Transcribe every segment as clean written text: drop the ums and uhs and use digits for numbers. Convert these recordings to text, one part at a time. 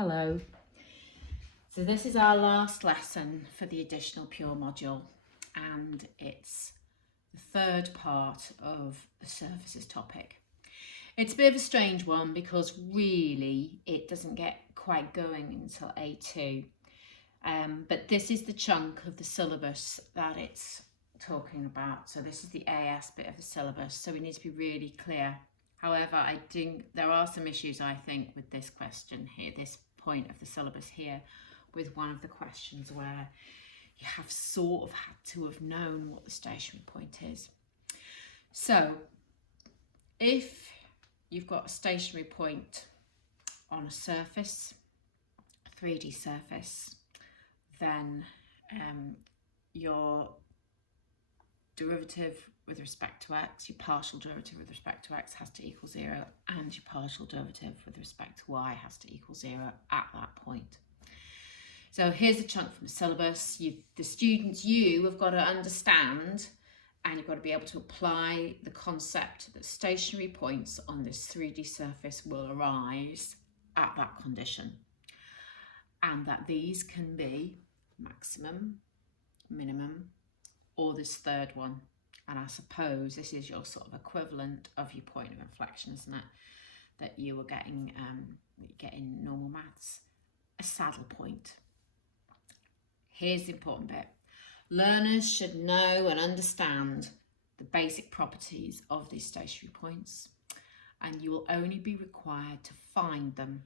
Hello. So this is our last lesson for the additional pure module, and it's the third part of the surfaces topic. It's a bit of a strange one because really it doesn't get quite going until A2, but this is the chunk of the syllabus that it's talking about. So this is the AS bit of the syllabus, so we need to be really clear. However, I think there are some issues, I think, with this question here, this point of the syllabus here, with one of the questions where you have sort of had to have known what the stationary point is. So if you've got a stationary point on a surface, a 3D surface, then your derivative with respect to x, your partial derivative with respect to x has to equal 0, and your partial derivative with respect to y has to equal 0 at that point. So here's a chunk from the syllabus. The students, you have got to understand, and you've got to be able to apply the concept that stationary points on this 3D surface will arise at that condition, and that these can be maximum, minimum, or this third one. And I suppose this is your sort of equivalent of your point of inflection, isn't it? That you were getting in normal maths, a saddle point. Here's the important bit. Learners should know and understand the basic properties of these stationary points, and you will only be required to find them.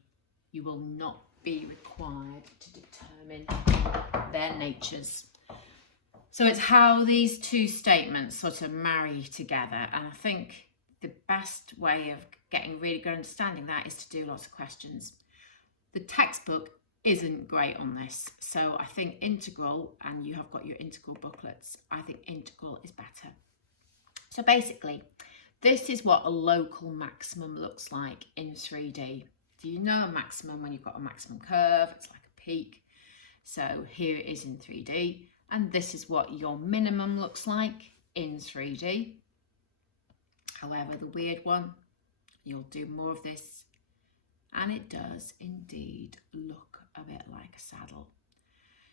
You will not be required to determine their natures. So it's how these two statements sort of marry together, and I think the best way of getting really good understanding that is to do lots of questions. The textbook isn't great on this, so I think integral, and you have got your integral booklets, I think integral is better. So basically, this is what a local maximum looks like in 3D. Do you know a maximum when you've got a maximum curve? It's like a peak. So here it is in 3D. And this is what your minimum looks like in 3D. However, the weird one, you'll do more of this, and it does indeed look a bit like a saddle.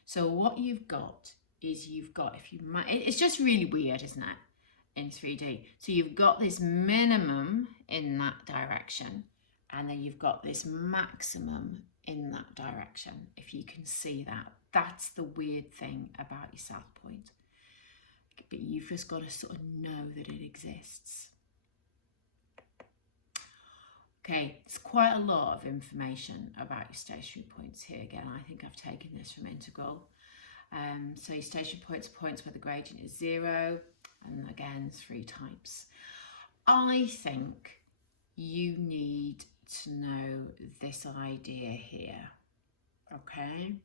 So what you've got is it's just really weird, isn't it, in 3D? So you've got this minimum in that direction, and then you've got this maximum in that direction, if you can see that. That's the weird thing about your saddle point. But you've just got to sort of know that it exists. Okay, it's quite a lot of information about your stationary points here. Again, I think I've taken this from integral. So your stationary points are points where the gradient is 0, and again, 3 types. I think you need to know this idea here, okay?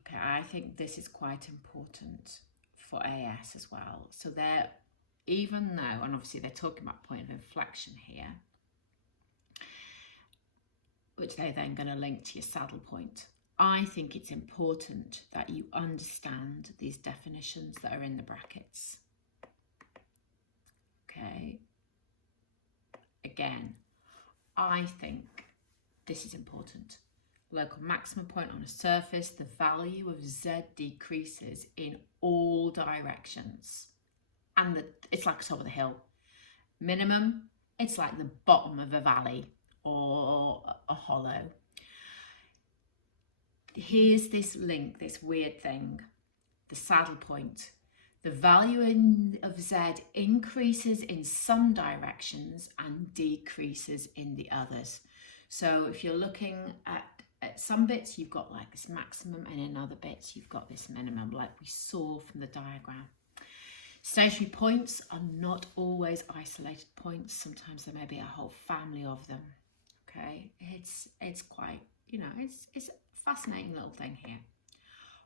Okay, I think this is quite important for AS as well. So even though, and obviously they're talking about point of inflection here, which they're then going to link to your saddle point, I think it's important that you understand these definitions that are in the brackets. Okay. Again, I think this is important. Local maximum point on a surface, the value of Z decreases in all directions. And it's like the top of the hill. Minimum, it's like the bottom of a valley or a hollow. Here's this link, this weird thing, the saddle point. The value of Z increases in some directions and decreases in the others. So if you're looking at some bits, you've got like this maximum, and in other bits, you've got this minimum, like we saw from the diagram. Stationary points are not always isolated points. Sometimes there may be a whole family of them. Okay, it's quite, it's a fascinating little thing here.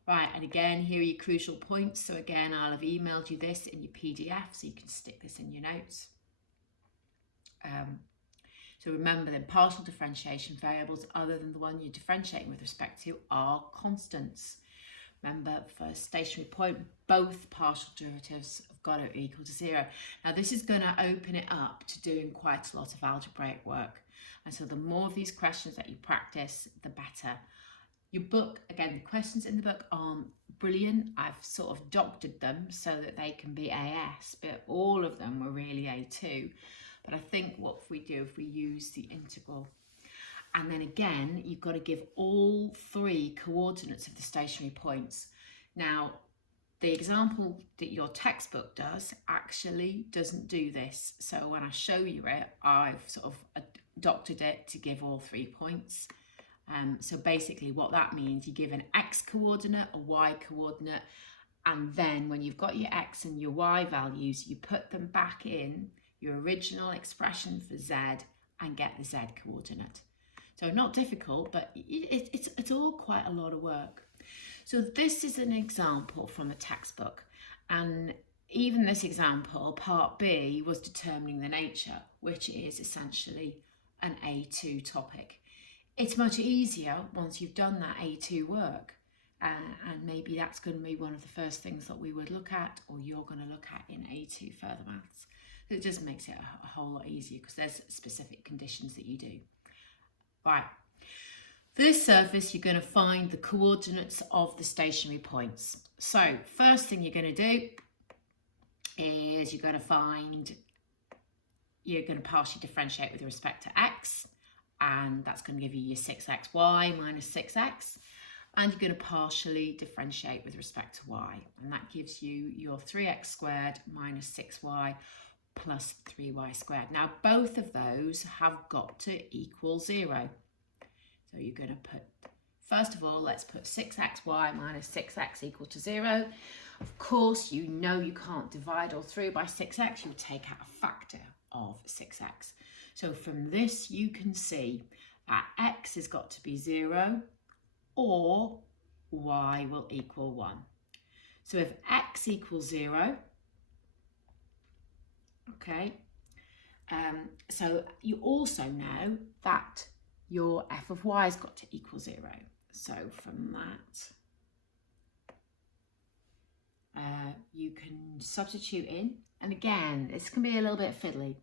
Right, and again, here are your crucial points. So again, I'll have emailed you this in your PDF, so you can stick this in your notes. So remember then, partial differentiation variables other than the one you're differentiating with respect to are constants. Remember, for a stationary point, both partial derivatives of got to equal to 0. Now this is going to open it up to doing quite a lot of algebraic work. And so the more of these questions that you practice, the better. Your book, again, the questions in the book aren't brilliant. I've sort of doctored them so that they can be AS, but all of them were really A2. But I think what we do if we use the integral, and then again, you've got to give all 3 coordinates of the stationary points. Now, the example that your textbook does actually doesn't do this. So when I show you it, I've sort of doctored it to give all 3 points. So basically what that means, you give an X coordinate, a Y coordinate, and then when you've got your X and your Y values, you put them back in your original expression for Z and get the Z coordinate. So not difficult, but it's all quite a lot of work. So this is an example from a textbook, and even this example, part B, was determining the nature, which is essentially an A2 topic. It's much easier once you've done that A2 work, and maybe that's going to be one of the first things that we would look at, or you're going to look at in A2 further maths. It just makes it a whole lot easier because there's specific conditions that you do. Right, for this surface, you're going to find the coordinates of the stationary points. So first thing you're going to do is you're going to partially differentiate with respect to X. And that's going to give you your 6xy minus 6x. And you're going to partially differentiate with respect to y. And that gives you your 3x squared minus 6y plus 3y squared. Now, both of those have got to equal 0. So you're going to put, first of all, let's put 6xy minus 6x equal to 0. Of course, you know you can't divide all through by 6x. You take out a factor of 6x. So from this, you can see that x has got to be 0 or y will equal 1. So if x equals 0, okay, so you also know that your f of y has got to equal 0. So from that, you can substitute in, and again, this can be a little bit fiddly.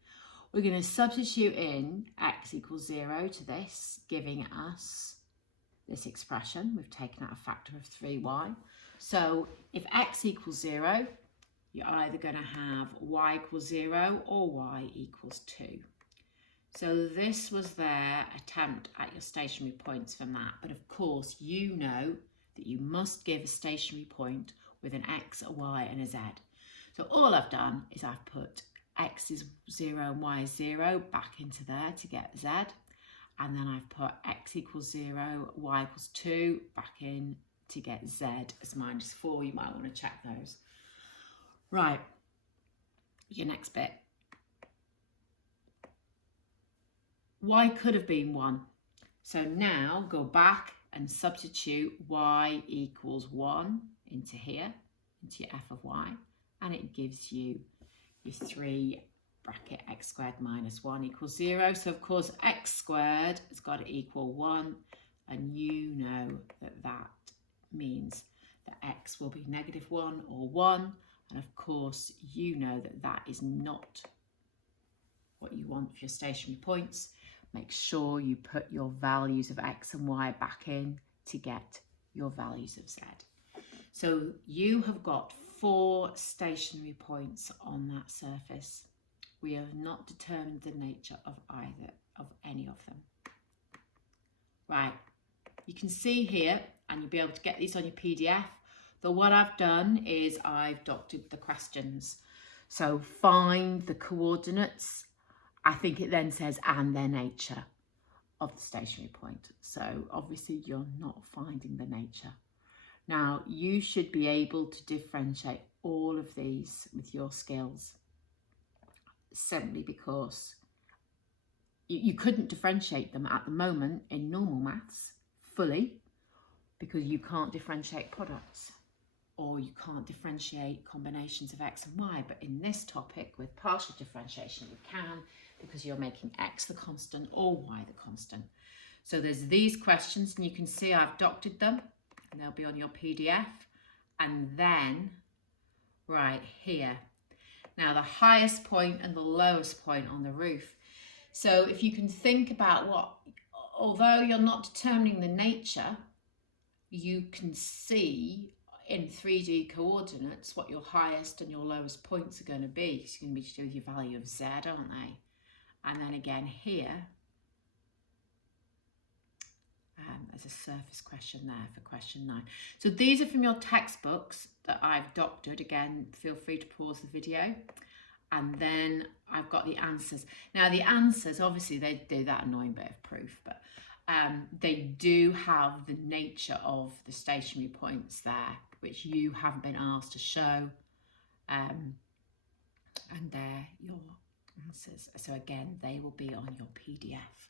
We're going to substitute in x equals 0 to this, giving us this expression. We've taken out a factor of 3y. So if x equals 0, you're either going to have y equals 0 or y equals 2. So this was their attempt at your stationary points from that. But of course, you know that you must give a stationary point with an x, a y and a z. So all I've done is I've put x is 0 and y is 0 back into there to get z. And then I've put x equals 0, y equals 2 back in to get z as minus 4. You might want to check those. Right, your next bit. Y could have been 1. So now go back and substitute y equals 1 into here, into your f of y, and it gives you your 3 bracket x squared minus 1 equals 0. So of course x squared has got to equal 1, and you know that that means that x will be negative 1 or 1, and of course you know that that is not what you want for your stationary points. Make sure you put your values of x and y back in to get your values of z. So you have got 4 stationary points on that surface. We have not determined the nature of either of any of them. Right, you can see here, and you'll be able to get these on your PDF, that what I've done is I've doctored the questions. So find the coordinates. I think it then says and their nature of the stationary point. So obviously you're not finding the nature. Now you should be able to differentiate all of these with your skills, simply because you couldn't differentiate them at the moment in normal maths fully, because you can't differentiate products or you can't differentiate combinations of x and y. But in this topic with partial differentiation you can, because you're making x the constant or y the constant. So there's these questions, and you can see I've doctored them, and they'll be on your PDF. And then right here, Now the highest point and the lowest point on the roof. So if you can think about what, although you're not determining the nature, you can see in 3D coordinates what your highest and your lowest points are going to be. It's going to be to do with your value of Z, aren't they? And then again here, there's a surface question there for question 9. So these are from your textbooks that I've doctored. Again, feel free to pause the video. And then I've got the answers. Now the answers, obviously they do that annoying bit of proof, but they do have the nature of the stationary points there, which you haven't been asked to show. And they're your answers. So again, they will be on your PDF.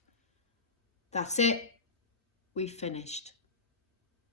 That's it. We finished.